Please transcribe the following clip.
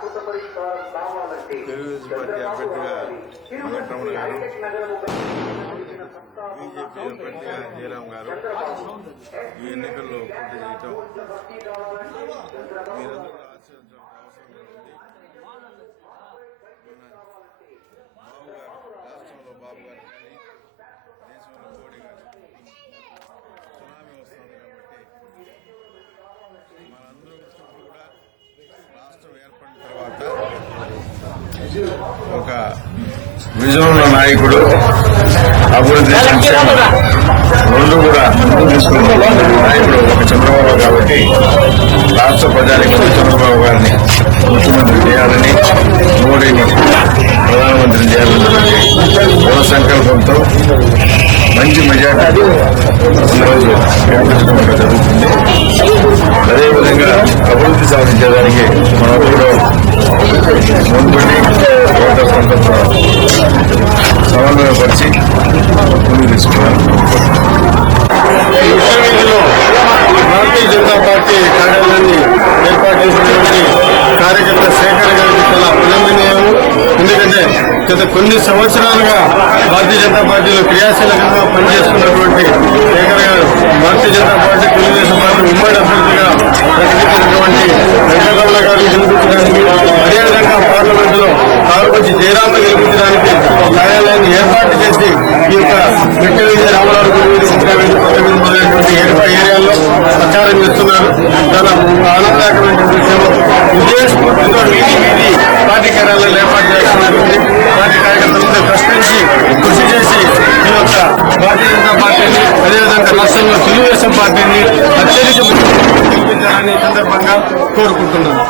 Telugu Desam party అభ్యర్థిగా వెంకటరమణ గారు, BJP అభ్యర్థిగా జయరాం గారు ఈ ఎన్నికల్లో పోటీ చేయటం మీరందరూ ఆశించాల్సిన అవసరం ఉంది. బాబు గారు రాష్ట్రంలో బాబు గారు కానీ దేశంలో మోడీ గారు సునామీ వస్తుంది కాబట్టి మనందరూ కూడా రాష్ట్రం ఏర్పడిన తర్వాత ఒక విజయంలో నాయకుడు అభివృద్ధి రెండు కూడా తీసుకున్న నాయకుడు ఒక చంద్రబాబు కాబట్టి రాష్ట్ర ప్రజానికి చంద్రబాబు గారిని ముఖ్యమంత్రి చేయాలని, మోడీని ప్రధానమంత్రి చేయాలని దృఢ సంకల్పంతో మంచి మెజార్టీ ఈరోజు గెలిపించడం జరుగుతుంది. అదేవిధంగా అభివృద్ధి సాధించేదానికి మనందరూ ముందుండి ఓటర్ సందర్భంలో సమన్వయపరిచి ముందుకు తీసుకోవాలి. భారతీయ జనతా పార్టీ కార్యాలయాన్ని ఏర్పాటు చేసినటువంటి కార్యకర్త శేఖర్ గారికి చాలా అభినందనీయం. ఎందుకంటే గత కొన్ని సంవత్సరాలుగా భారతీయ జనతా పార్టీలో క్రియాశీలకంగా పనిచేస్తున్నటువంటి శేఖర్ గారు భారతీయ జనతా పార్టీ తెలుగుదేశం పార్టీ ఉమ్మడి అభ్యర్థిగా ప్రకటించినటువంటి వెంకటరమణ గారిని గెలిపించడానికి, అదేవిధంగా పార్లమెంటులో కారుకొచ్చి జయరాంను గెలిపించడానికి కార్యాలయాన్ని ఏర్పాటు చేసి ఈ యొక్క మెట్టిన రామరావు మొదలైనటువంటి ఏరియాల్లో ప్రచారం చేస్తున్నారు. చాలా ఆనందకరమైనటువంటి విషయం. విజయస్ఫూర్తితో వీధి పార్టీ కార్యాలయాలు ఏర్పాటు చేస్తున్నటువంటి పార్టీ కార్యకర్తలందరూ ప్రశ్నించి కృషి చేసి ఈ యొక్క భారతీయ జనతా పార్టీని, అదేవిధంగా రాష్ట్రంలో తెలుగుదేశం పార్టీని అత్యధిక గెలిపించాలని సందర్భంగా కోరుకుంటున్నాను.